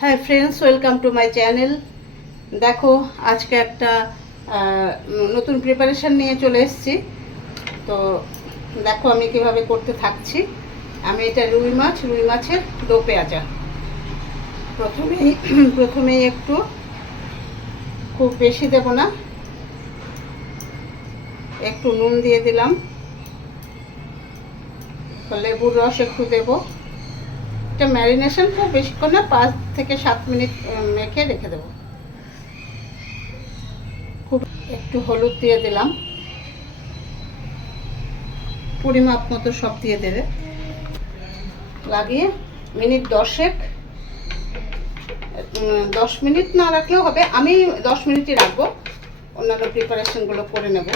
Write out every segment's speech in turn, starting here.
Hi friends, welcome to my channel. দেখো, আজকে একটা নতুন প্রিপারেশান নিয়ে চলে এসেছি। তো দেখো আমি কিভাবে করতে থাকছি। আমি এটা রুই মাছের দো পেঁয়াজা। প্রথমেই একটু, খুব বেশি দেব না, একটু নুন দিয়ে দিলাম, লেবুর রস একটু দেব। এটা ম্যারিনেশন খুব বেশিক্ষণ না, 5 থেকে 7 মিনিট মেখে রেখে দেবো। খুব একটু হলুদ দিয়ে দিলাম, পরিমাপ মতো সব দিয়ে দেবে। লাগিয়ে মিনিট 10 মিনিট না রাখলেও হবে, আমি 10 মিনিটই রাখবো, অন্যান্য প্রিপারেশনগুলো করে নেব।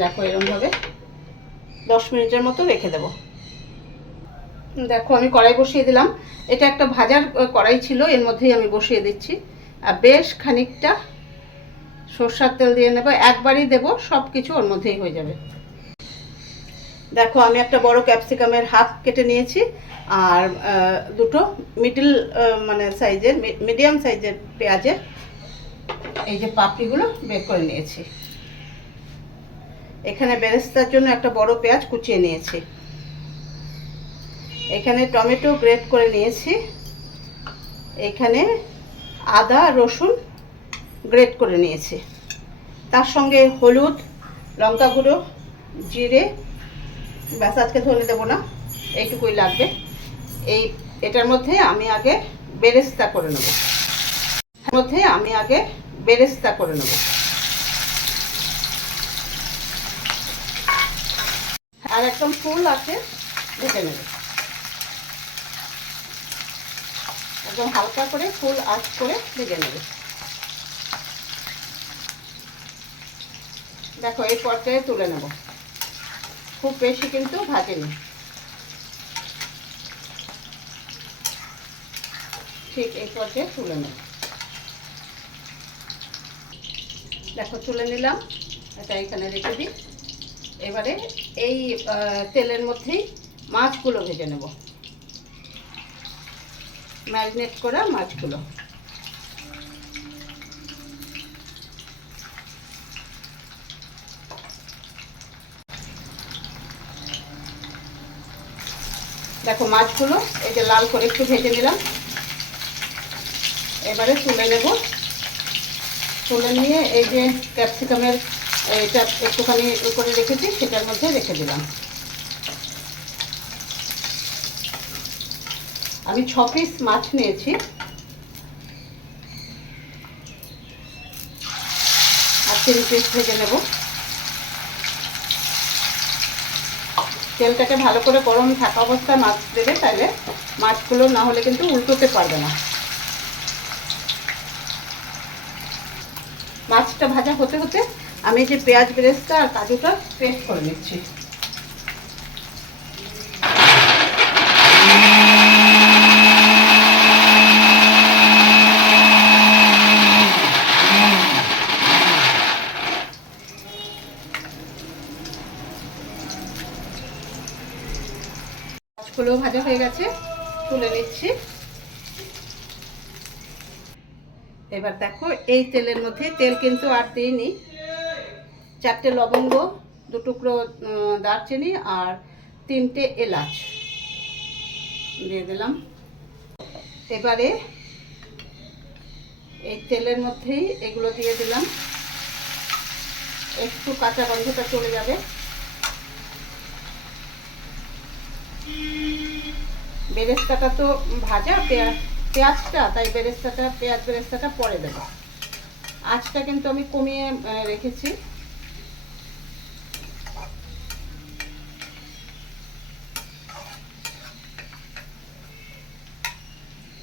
দেখো এরকমভাবে 10 মিনিটের মতো রেখে দেব। দেখো আমি কড়াই বসিয়ে দিলাম। এটা একটা ভাজার কড়াই ছিল, এর মধ্যেই আমি বসিয়ে দিচ্ছি। আর বেশ খানিকটা সরষের তেল দিয়ে নেব, একবারই দেব, সব কিছু ওর মধ্যেই হয়ে যাবে। দেখো আমি একটা বড় ক্যাপসিকামের হাফ কেটে নিয়েছি, আর দুটো মিডিয়াম সাইজের পেঁয়াজের এই যে পাপড়িগুলো বের করে নিয়েছি। এখানে বেরেস্তার জন্য একটা বড় পেঁয়াজ কুচিয়ে নিয়েছি। এখানে টমেটো গ্রেট করে নিয়েছি। এখানে আদা রসুন গ্রেট করে নিয়েছি। তার সঙ্গে হলুদ, লঙ্কা গুঁড়ো, জিরে, ব্যাস আজকে ধনে দেবো না, এইটুকুই লাগবে। এটার মধ্যে আমি আগে বেরেস্তা করে নেব। আর একদম ফুল আছে, ঢেকে নেবে। একদম হালকা করে ফুল আঁচ করে ভেজে নেবে। দেখো এই পর্যায়ে তুলে নেব, খুব বেশি কিন্তু ভাজেনি, ঠিক এই পর্যায়ে তুলে নেব। দেখো তুলে নিলাম, এটা এখানে রেখে দিই। এবারে এই তেলের মধ্যেই মাছগুলো ভেজে নেব, ম্যারিনেট করা মাছগুলো। দেখো মাছগুলো এই যে লাল করে একটু ভেজে নিলাম। এবারে তুলে নেব। তুলে নিয়ে এই যে ক্যাপসিকামের এটা একটুখানি করে রেখেছি, সেটার মধ্যে রেখে দিলাম। আমি 6 পিস মাছ নিয়েছি। আর 3 পিস ভেজে নেব। তেলটাকে ভালো করে গরম থাকা অবস্থায় মাছ দেবে, তাহলে মাছগুলো না হলে কিন্তু উল্টোতে পারবে না। মাছটা ভাজা হতে হতে আমি যে পেঁয়াজ বেরেস্তা আর কাজুটা পেস্ট করে নিচ্ছি। মাছগুলো ভাজা হয়ে গেছে, তুলে নিচ্ছি। এবার দেখো এই তেলের মধ্যে, তেল কিন্তু আর দিইনি, 4টে লবঙ্গ, 2 টুকরো দারচিনি আর 3টে এলাচ দিয়ে দিলাম। এবারে এই তেলের মধ্যেই এগুলো দিয়ে দিলাম, একটু কাঁচা গন্ধটা চলে যাবে। বেরেস্তাটা তো ভাজা পেঁয়াজটা, তাই পেঁয়াজ বেরেস্তাটা পরে দেবো। আঁচটা কিন্তু আমি কমিয়ে রেখেছি।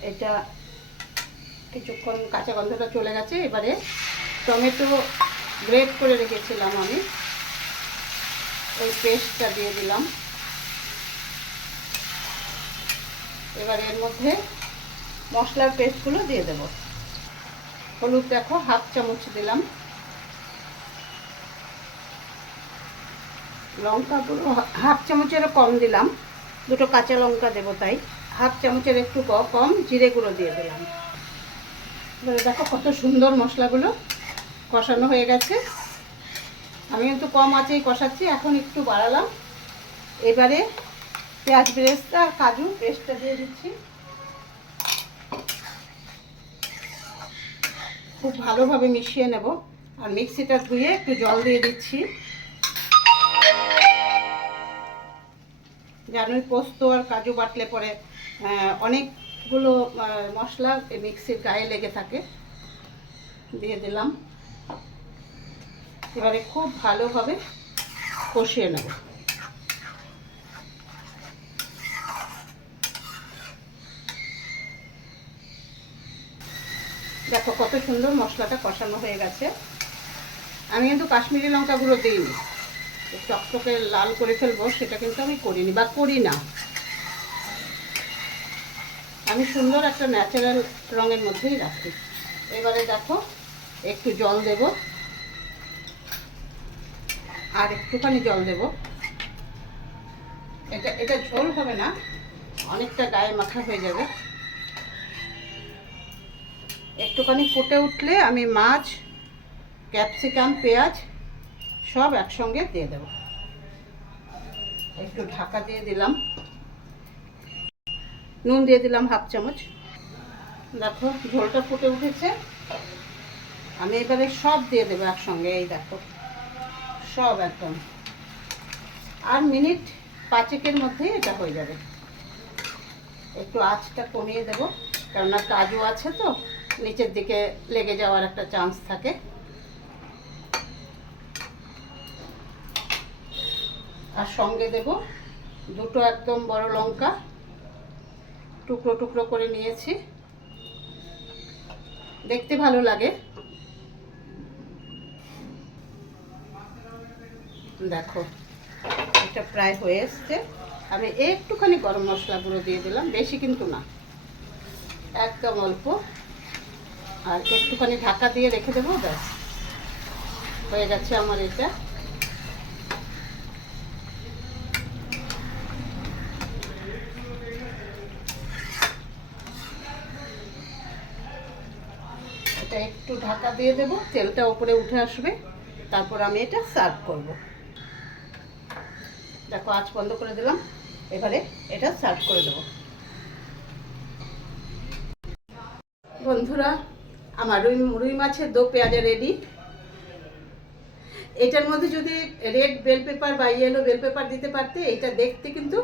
এটা কিছুক্ষণ কাঁচা গন্ধটা চলে গেছে। এবারে টমেটো গ্রেট করে রেখেছিলাম আমি, ওই পেস্টটা দিয়ে দিলাম। এবার এর মধ্যে মশলার পেস্টগুলো দিয়ে দেব। হলুদ দেখো হাফ চামচ দিলাম, লঙ্কা গুঁড়ো হাফ চামচেরও কম দিলাম, 2টো কাঁচা লঙ্কা দেবো তাই। হাফ চামচের একটু কম জিরে গুঁড়ো দিয়ে দিলাম। এবারে দেখো কত সুন্দর মশলাগুলো কষানো হয়ে গেছে। আমি কিন্তু কম আঁচেই কষাচ্ছি, এখন একটু বাড়ালাম। এবারে পেঁয়াজ বেরেস্তা আর কাজু পেস্টটা দিয়ে দিচ্ছি। খুব ভালোভাবে মিশিয়ে নেব। আর মিক্সিটা ধুয়ে একটু জল দিয়ে দিচ্ছি। জানোই পোস্ত আর কাজু বাটলে পরে অনেকগুলো মশলা মিক্সির গায়ে লেগে থাকে। দিয়ে দিলাম। এবারে খুব ভালোভাবে কষিয়ে নেব। দেখো কত সুন্দর মশলাটা কষানো হয়ে গেছে। আমি কিন্তু কাশ্মীরি লঙ্কা গুঁড়ো দিইনি, চকচকে লাল করে ফেলবো সেটা কিন্তু আমি করিনি বা করি না। আমি সুন্দর একটা ন্যাচারাল রঙের মধ্যেই রাখি। এবারে দেখো একটু জল দেব, আর একটুখানি জল দেব। এটা ঝোল হবে না, অনেকটা গায়ে মাখা হয়ে যাবে। একটুখানি ফুটে উঠলে আমি মাছ, ক্যাপসিকাম, পেঁয়াজ সব একসঙ্গে দিয়ে দেব। একটু ঢাকা দিয়ে দিলাম। নুন দিয়ে দিলাম হাফ চামচ। দেখো ঝোলটা ফুটে উঠেছে। আমি এবারে সব দিয়ে দেবো একসঙ্গে। এই দেখো সব একদম। আর মিনিট 5-এর মধ্যেই এটা হয়ে যাবে। একটু আঁচটা কমিয়ে দেব, কেননা কাজু আছে তো, নিচের দিকে লেগে যাওয়ার একটা চান্স থাকে। আর সঙ্গে দেব দুটো একদম বড় লঙ্কা, টুকরো টুকরো করে নিয়েছি, দেখতে ভালো লাগে। দেখো এটা প্রায় হয়ে এসছে। আমি একটুখানি গরম মশলা গুঁড়ো দিয়ে দিলাম, বেশি কিন্তু না, একদম অল্প। আর একটুখানি ঢাকা দিয়ে রেখে দেবো, ব্যাস হয়ে গেছে আমার এটা। এটা একটু ঢাকা দিয়ে দেবো, তেলটা উপরে উঠে আসবে, তারপর আমি এটা সার্ভ করব। দেখো আঁচ বন্ধ করে দিলাম। এবারে এটা সার্ভ করে দেবো। বন্ধুরা, আমার রুই মাছের দো পেঁয়াজা রেডি। এটার মধ্যে যদি রেড বেল পেপার বা ইয়েলো বেল পেপার দিতে পারতে, এটা দেখতে কিন্তু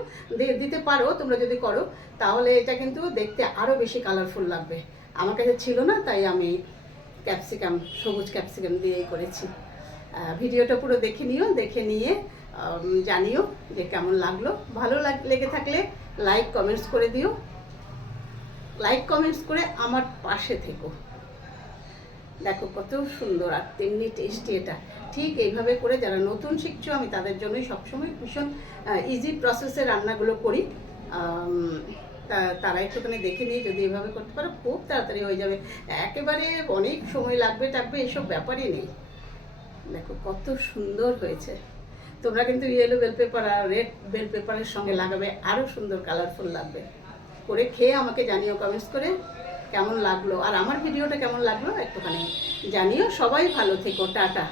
দিতে পারো তোমরা যদি করো, তাহলে এটা কিন্তু দেখতে আরও বেশি কালারফুল লাগবে। আমার কাছে ছিল না, তাই আমি ক্যাপসিকাম, সবুজ ক্যাপসিকাম দিয়েই করেছি। ভিডিওটা পুরো দেখে নিও, দেখে নিয়ে জানিও যে কেমন লাগলো। ভালো লেগে থাকলে লাইক কমেন্টস করে দিও। লাইক কমেন্টস করে আমার পাশে থেকো। দেখো কত সুন্দর আর তেমনি টেস্টি এটা। ঠিক এইভাবে করে যারা নতুন শিখছো, আমি তাদের জন্যই সবসময় ভীষণ ইজি প্রসেসে রান্নাগুলো করি। তারা একটুখানি দেখে নিয়ে যদি এভাবে করতে পারো, খুব তাড়াতাড়ি হয়ে যাবে। একেবারে অনেক সময় লাগবে এইসব ব্যাপারই নেই। দেখো কত সুন্দর হয়েছে। তোমরা কিন্তু ইয়েলো বেল পেপার আর রেড বেল পেপারের সঙ্গে লাগাবে, আরও সুন্দর কালারফুল লাগবে। করে খেয়ে আমাকে জানিও কমেন্টস করে কেমন লাগলো, আর আমার ভিডিওটা কেমন লাগলো একটুখানি জানিও। সবাই ভালো থেকো, টাটা।